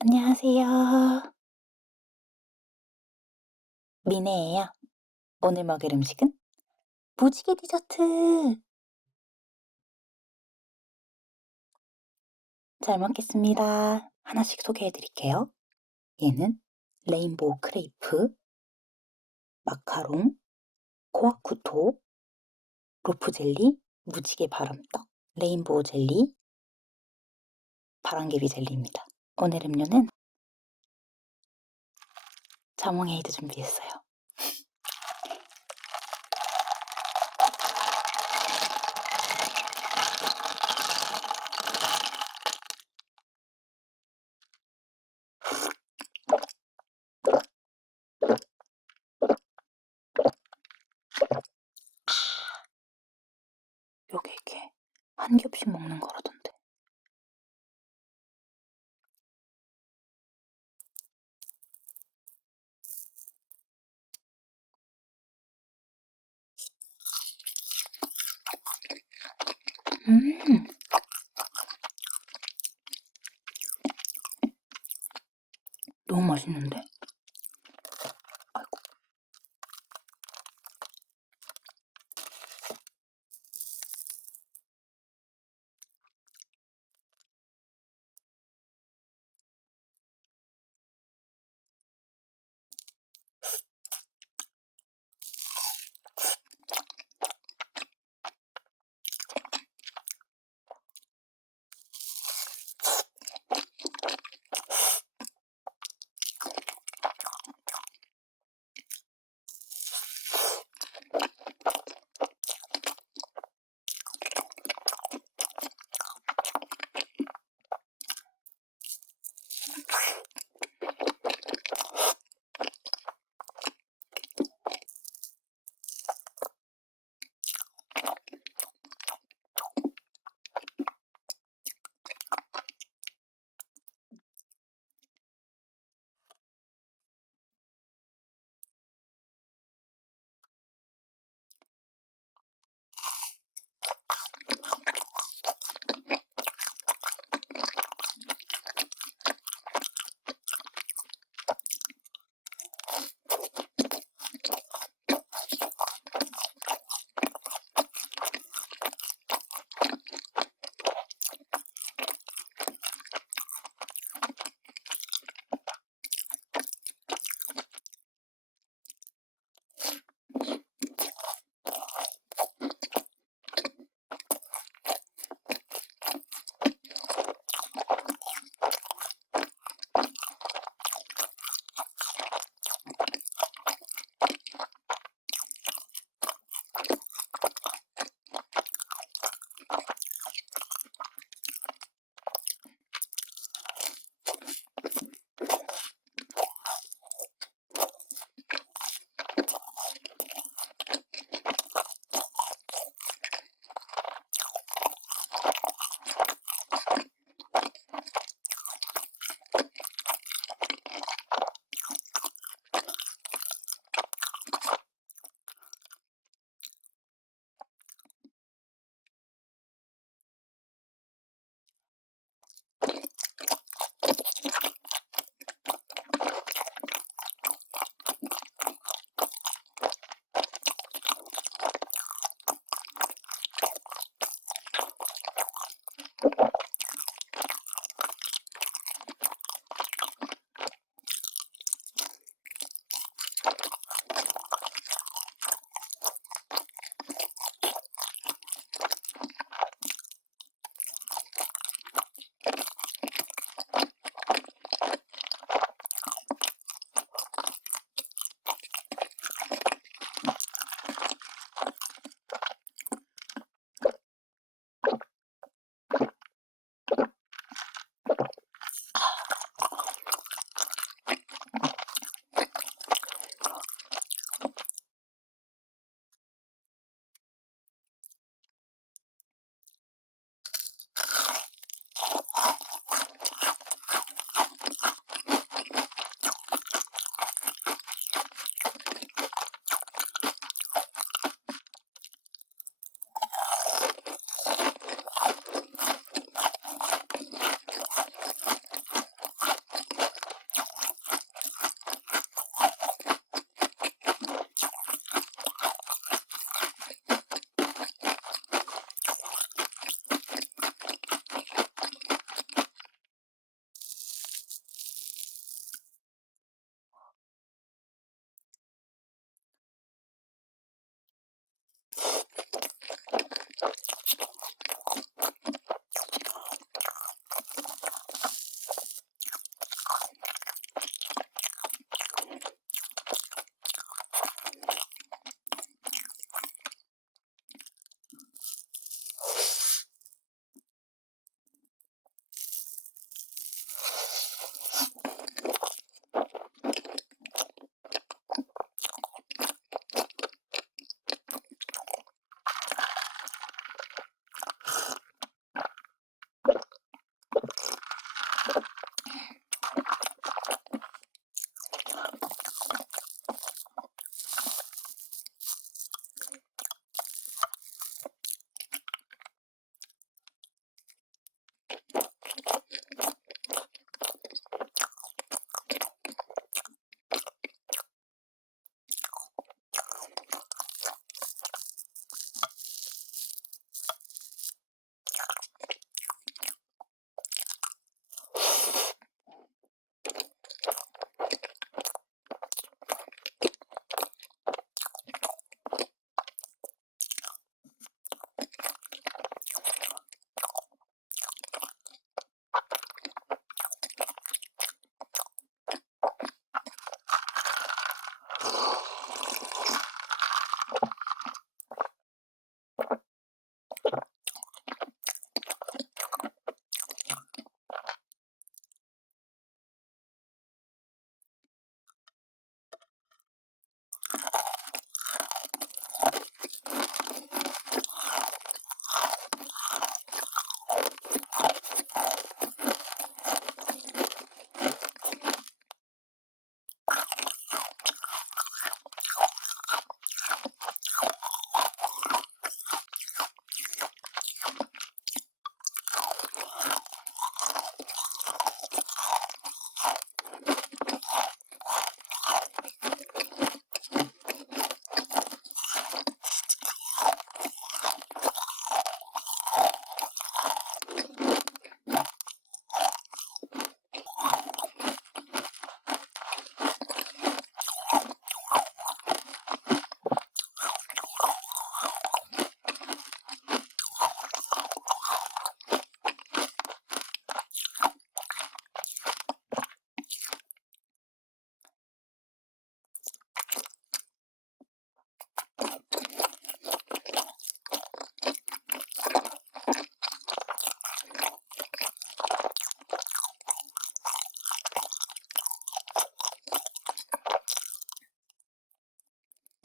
안녕하세요. 미네예요. 오늘 먹을 음식은 무지개 디저트. 잘 먹겠습니다. 하나씩 소개해 드릴게요. 얘는 레인보우 크레이프, 마카롱, 코아쿠토, 로프 젤리, 무지개 바람떡, 레인보우 젤리, 바람개비 젤리입니다. 오늘 음료는 자몽에이드 준비했어요. 요게 이렇게 한 겹씩 먹는 거라던데. 음. 너무 맛있는데?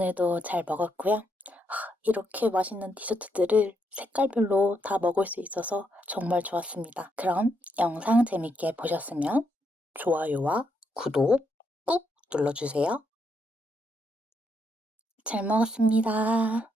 오늘도 잘 먹었고요. 하, 이렇게 맛있는 디저트들을 색깔별로 다 먹을 수 있어서 정말 좋았습니다. 그럼 영상 재밌게 보셨으면 좋아요와 구독 꾹 눌러주세요. 잘 먹었습니다.